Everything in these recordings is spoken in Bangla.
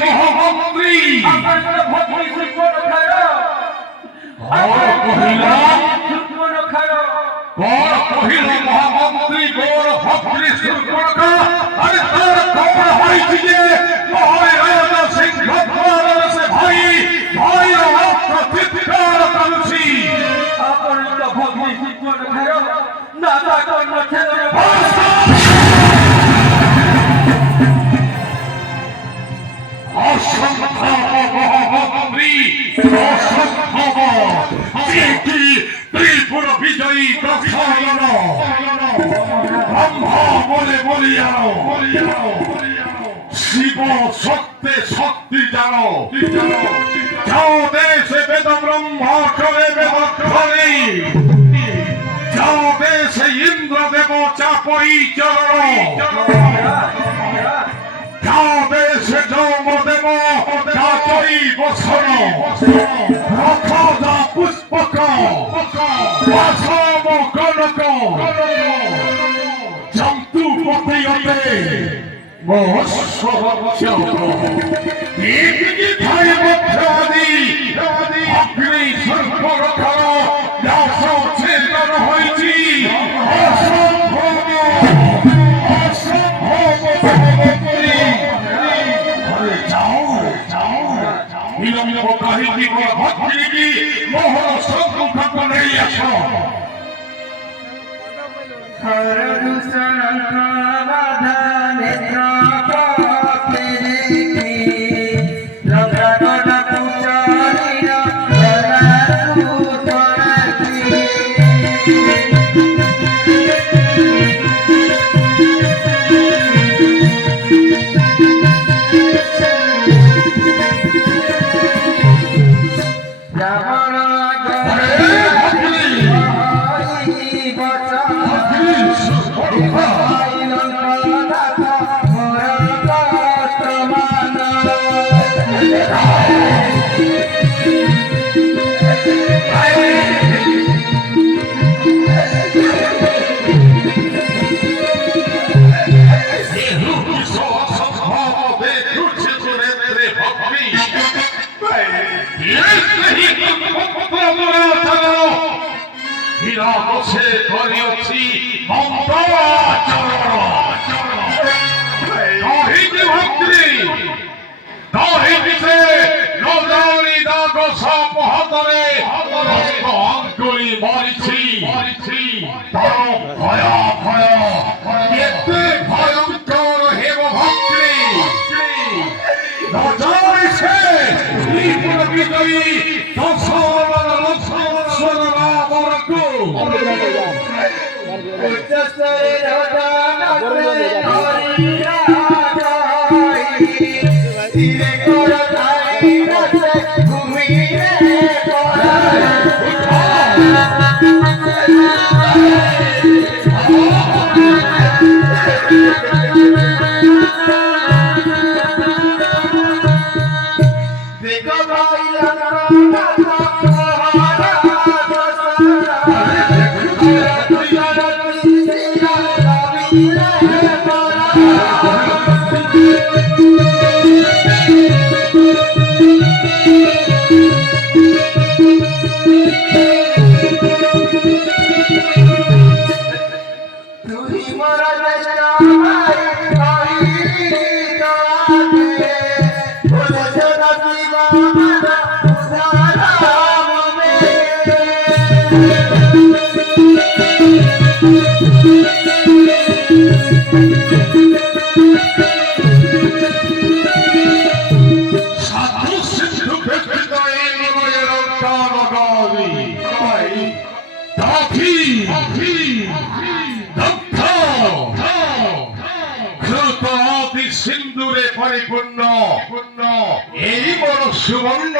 মহামন্ত্রী কহিল মহামন্ত্রী গৌর ভক্তি সুর্পণখা আরে তার খবর হয়েছে যে মহারাজ সিংহ সে ভাই ভাই মাত্র চিৎকার করছি আপনার ভক্তি সুর্পণখা না তা কর্ম ছেড়ে ত্রিপুর বিজয়ী ব্রহ্মা বলে বলিয়ানো শিব সত্যে শক্তি জানো যাও দেশে বেদ ব্রহ্মা করে বেদে যাও দেশে ইন্দ্র দেব চাপই চরণ যাও দেশে যৌম দেব চাচই বসন রথদা পুষ্পক বাসব কনক জন্তু পতিয়তে অগ্নি সর্বরক্ষা দাস ছেদন হয়েছি বিলম্ব কাহিনী ভক্তি মোহন সংখ্যাক নেই আস বসে করিয়াছি অঙ্কুরি মরিছি এতে ভয়ঙ্কর হেব ভক্তি বিজয়ী সিন্দুরে পরিপূর্ণ এই বড় সুবর্ণ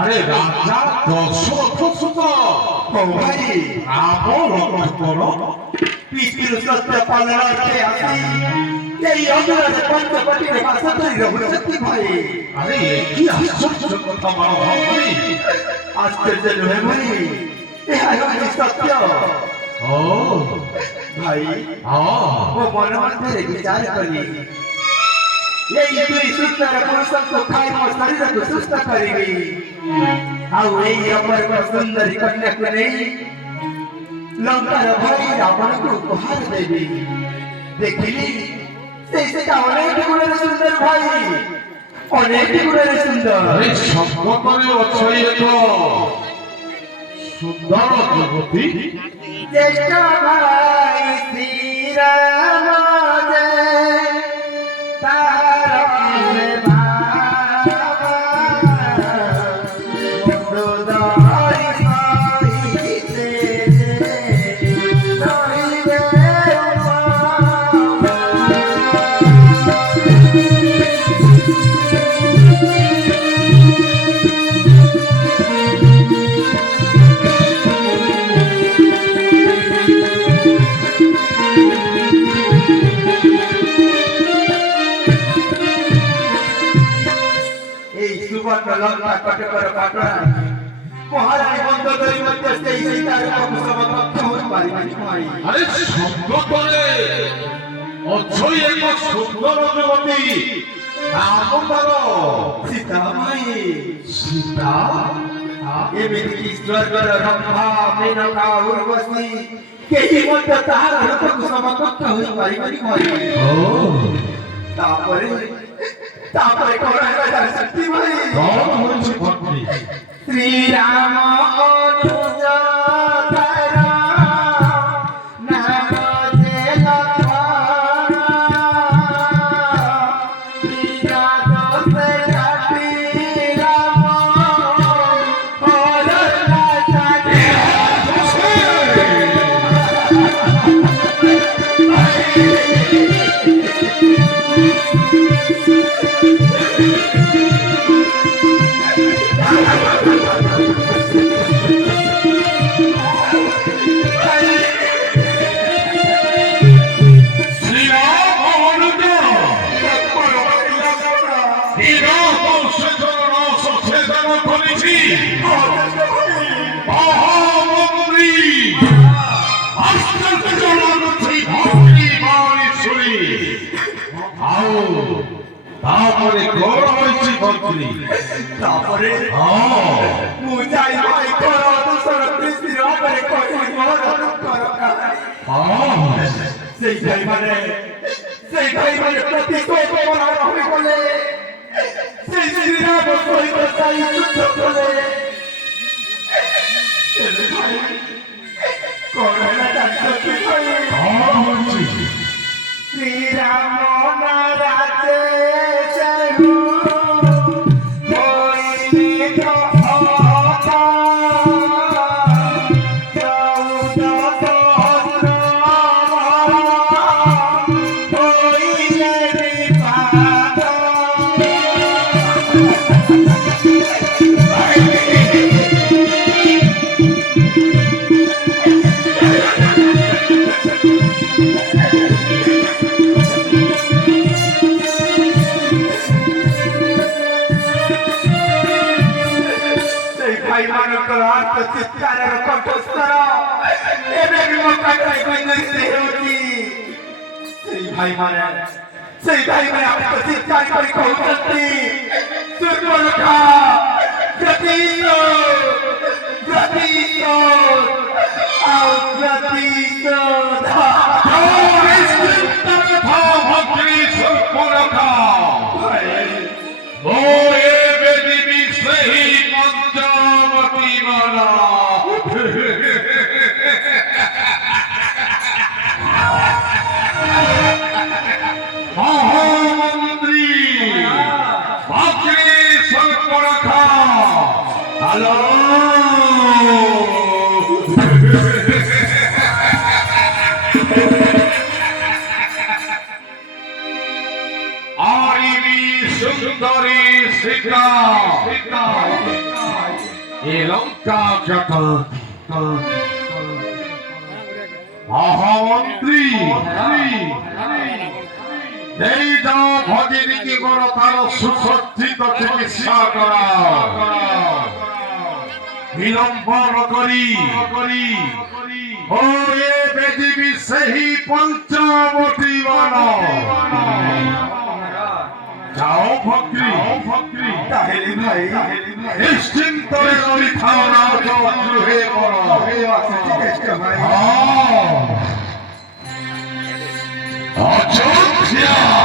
আরে রাজা দশরথ সুত ভাই রাম রক্ষা করো পিতৃ সত্য পালনার্থে আসি এই অপরাধ পঞ্চবটির বাসতই রঘুপতি ভাই। আরে কি আশ্চর্য কথা বলো ভাই, আশ্চর্য নহে ভাই, ଏହା ହେଉଛି ସତ୍ୟ। ও ଭାଇ ମୋ ମନ ମଧ୍ୟରେ ବିଚାର କଲି ଏଇ ଦୁଇ ସୁନ୍ଦର ପୁରୁଷଙ୍କୁ ଖାଇ ମୋ ଶରୀରକୁ ସୁସ୍ଥ କରିବି। ଆଉ ଏଇ ଅପୂର୍ବ ସୁନ୍ଦରୀ କନ୍ୟାକୁ ନେଇ ଲଙ୍କାର ଭାଇ ରାବଣକୁ ଉପହାର ଦେବି। ଦେଖିଲି ସେଇଟା ଅନେକ ଗୁଣରେ ସୁନ୍ଦର ଭାଇ, ଅନେକ ଗୁଣରେ ସୁନ୍ଦର। ସମ୍ପଦରେ ଅଛ ଏକ ସୁନ୍ଦର ଯୁବତୀ। জ্যেষ্ঠ ভাই শ্রীরাম জয় তার লঙ্কা কটকর পাটনা মহারানী বন্ধ করি মধ্যে সেই তার সমকক্ষ হতে পারিনি ভাই। আরে সম্পদরে অছ এক সুন্দর যুবতী, নাম তার সীতা ভাই। সীতা। এমিতি স্বর্গর রম্ভা মেনকা উর্বশী কেহি মধ্যে তাহার রূপକୁ সমকক্ষ হতে পারিনি ভাই। তারপরে কোন রাজার শক্তি ভাই? হয়েছে ভক্তি। শ্রীরাম অনুজ তার নাম যে লক্ষণ, বিনা দোষে কাটি রাম হল রাজাকে। তারপরে গৌর হয়েছে ভক্তি। তারপরে মু যাই ভাই কর দূষণ দৃষ্টির উপরে করি মোর অনুকর। সেই ভাই মানে প্রতি কোপমান হবে বলে সেই শ্রীরাম সহিত তাই যুদ্ধ করে শ্রীরাম নারাজে চিৎকারের কণ্ঠস্বর ଏବେ ବି ମୋ ପାଖରେ ଗୁଞ୍ଜରିତ ହେଉଛି। ସେଇ ଭାଇମାନେ ଆମକୁ ଚିତ୍କାର କରି କହୁଛନ୍ତି ସୂର୍ଯ୍ୟରେଖା সুন্দরী সীতা এ লঙ্কা মহামন্ত্রী এই যাও ভগিনীকে করো তার সুসজ্জিত চিকিৎসা করাও। বিলম্ব করি ও এ পৃথিবী সেই পঞ্চবতী বন। যাও ভক্তি তাহেলি ভাই নিশ্চিন্তরে পৃথা রাজ গৃহে পর অযোধ্যা